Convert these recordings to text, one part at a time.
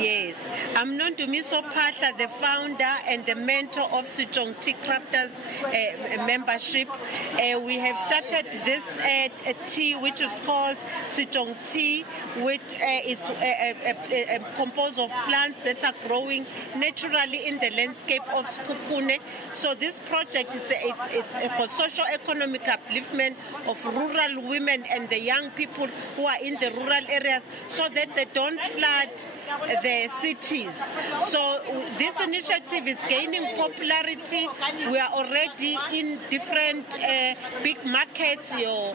Yes, I'm Nondumiso Patla, the founder and the mentor of Sejong Tea Crafters membership. We have started this tea which is called Sejong Tea, which is composed of plants that are growing naturally in the landscape of Sekhukhune. So this project it's for socio-economic upliftment of rural women and the young people who are in the rural areas, so that they don't flood the cities. So this initiative is gaining popularity. We are already in different big markets, your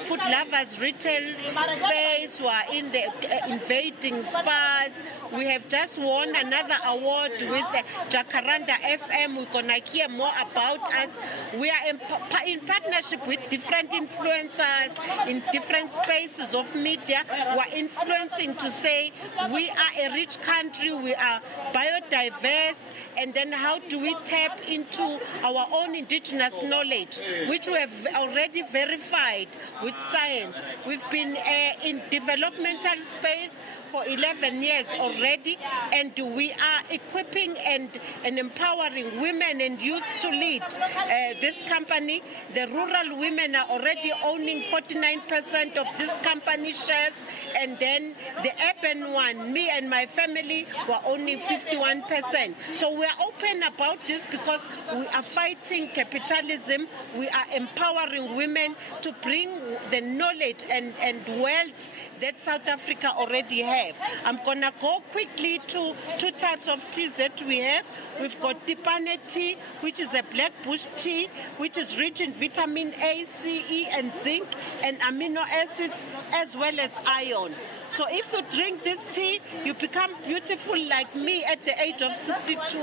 food lovers retail space, we are in the invading spas. We have just won another award with Jacaranda FM. We're gonna hear more about us. We are in partnership with different influencers in different spaces of media. We're influencing to say we are a rich country, we are biodiverse, and then how do we tap into our own indigenous knowledge, which we have already verified with science. We've been in developmental space for 11 years already, and we are equipping and empowering women and youth to lead this company. The rural women are already owning 49% of this company shares, and then the urban one, me and my family, were only 51%. So we are open about this because we are fighting capitalism. We are empowering women to bring the knowledge and wealth that South Africa already has. I'm gonna go quickly to two types of teas that we have. We've got Tipane tea, which is a black bush tea, which is rich in vitamin A, C, E, and zinc, and amino acids, as well as iron. So if you drink this tea, you become beautiful like me at the age of 62,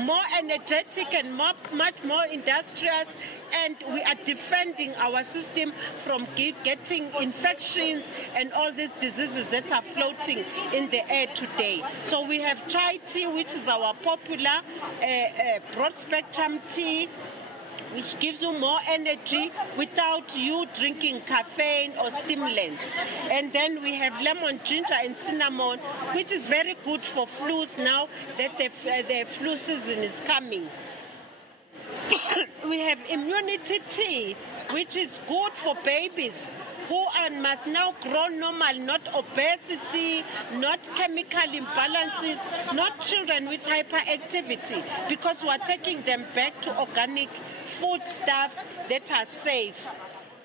more energetic and much more industrious, and we are defending our system from getting infections and all these diseases that are floating in the air today. So we have chai tea, which is our popular broad spectrum tea, which gives you more energy without you drinking caffeine or stimulants. And then we have lemon, ginger, and cinnamon, which is very good for flus now that the flu season is coming. We have immunity tea, which is good for babies who must now grow normal, not obesity, not chemical imbalances, not children with hyperactivity, because we are taking them back to organic foodstuffs that are safe.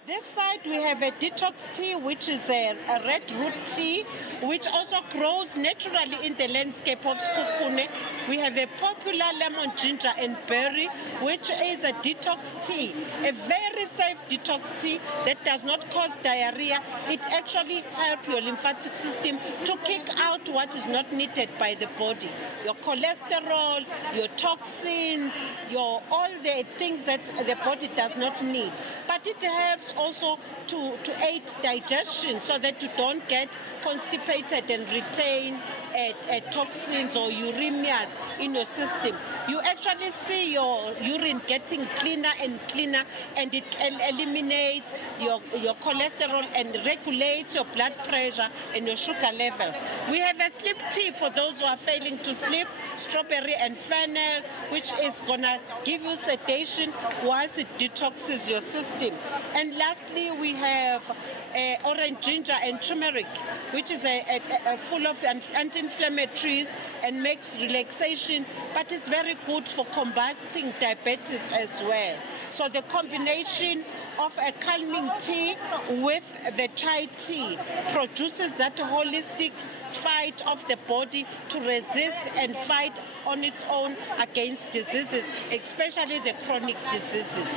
This side we have a detox tea, which is a red root tea, which also grows naturally in the landscape of Sekhukhune. We have a popular lemon, ginger, and berry, which is a detox tea, a very safe detox tea that does not cause diarrhea. It actually helps your lymphatic system to kick out what is not needed by the body. Your cholesterol, your toxins, all the things that the body does not need. But it helps also to aid digestion so that you don't get constipated and retain toxins or uremias in your system. You actually see your urine getting cleaner and cleaner, and it eliminates your cholesterol and regulates your blood pressure and your sugar levels. We have a sleep tea for those who are failing to sleep, strawberry and fennel, which is gonna give you sedation whilst it detoxes your system. And lastly, we have orange ginger and turmeric, which is full of anti-inflammatories and makes relaxation, but it's very good for combating diabetes as well. So the combination of a calming tea with the chai tea produces that holistic fight of the body to resist and fight on its own against diseases, especially the chronic diseases.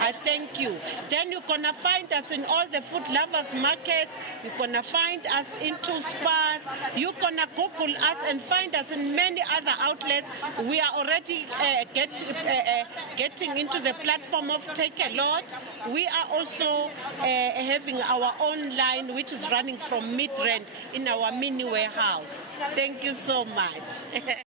I thank you. Then you're gonna find us in all the food lovers markets. You're gonna find us into spas. You're gonna Google us and find us in many other outlets. We are already getting into the platform of Takealot. We are also having our own line, which is running from Midrand in our mini warehouse. Thank you so much.